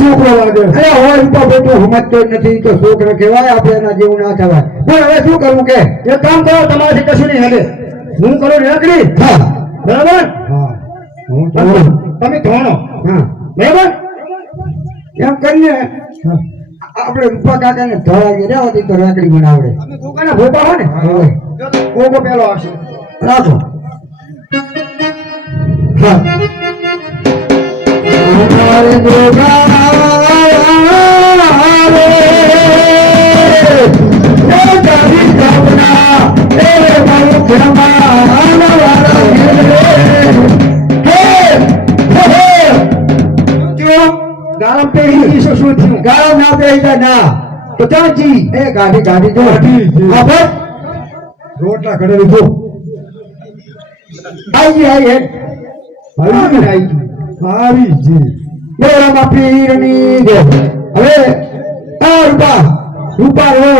છોકરો લાગે હોય તો બેટો સમજતો જ નથી તો છોકરો કહેવાય આપણે એના જેવું ના થવાય પણ હવે શું કરવું કે એક કામ કરો તમારાથી કશું નહીં હાલે હું કરું રેકડી બરાબર હું તમે ધોણો બરાબર એમ કરીને આપણે રૂપા કાકાને ધોળાવી રહ્યા તો રેકડી બનાવડે અમે કોકાના ભોપા હો ને કોકો પેલો આવશે રાખો हमारे गाँव ना पे ना तो चाची ए गाड़ी गाड़ी जो रोटला खड़े रुको आई आई है आई આવી જી બોરામાં પીરની દે હવે આ રૂપા રો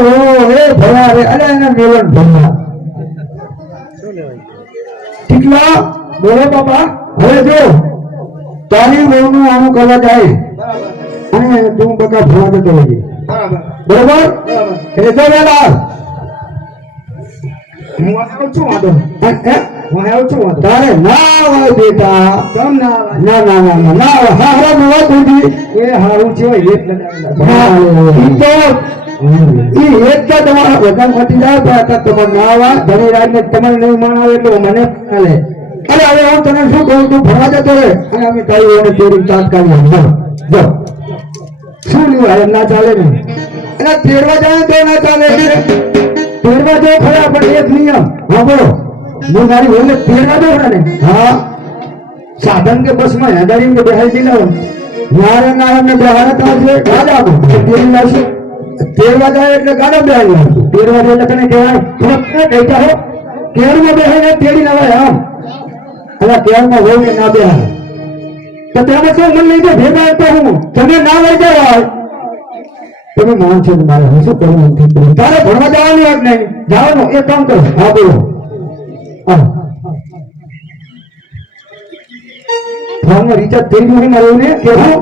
રે ભલા રે અરે એને મેલન ભલા ઠીકલા બોલો બાપા હવે જો તારી વહુનું આનું કરવા જાય અને તું બકા ભલા જતો રહેજે બરાબર એટલે જો વેલા હું આવું છું વાંધો હું આવું છું તારે ના હોય બેટા કેમ ના ના ના ના ના ના હારા નવા તુજી એ હારું છે એક લગાવેલા ઈ એક તો તમારા વગન મટી જાય તો આ તમાર ના આવા ધણી રાજને તમારે નહીં માણાવે એટલે મને ચાલે અરે હવે હું તને શું કહું તું ભણવા જતો રહે અને અમે તારી ઓને ચોરી તાત્કાલિક જો શું લેવા એમ ના ચાલે ને અને તેરવા જાય તો ના ચાલે તેરવા જો ખરા પણ એક નિયમ હા બોલો હું મારી વહુને તેરવા દો ને હા સાધન કે બસ માં હેડાડી કે બેહાઈ દિલાવો નારે નારે ને બેહાડે તો છે ગાડા કો તેરી લાવશે તેરવા જાય એટલે ગાડા બેહાડી લાવશું તેરવા જાય એટલે કને કહેવાય તમે કહેતા હો કેરમાં બેહાઈને તેડી લાવાય આમ અલા કેરમાં વહુ કે ના બેહાડે તો તેમાં શું મન લઈ જાય ભેગા તો હું તમે ના લઈ જાવ તમે માન છો મારે હું શું કરું નથી તારે ભણવા જવાની વાત નહીં જવાનું એ કામ કરો હા બોલો ફોનમાં રિચાર્જ થઈ ગયું મારું ને કેવું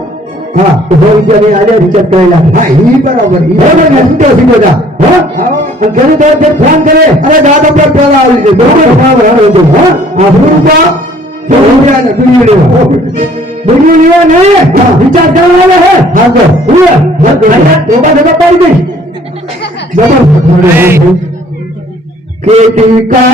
હા તો 100 રૂપિયા ની આજે રિચાર્જ કરેલા હા ઈ બરાબર ઈ બરાબર ને સીધો સીધો જા હા અને ઘરે તો ફોન કરે અરે દાદા પર પેલા આવી છે બરાબર બરાબર આવે તો હા આ રૂપિયા તો રૂપિયા ને દુનિયા લેવા ને રિચાર્જ કરવા આવે હે હા તો એવા જગા પાડી દઈ જબર खेती का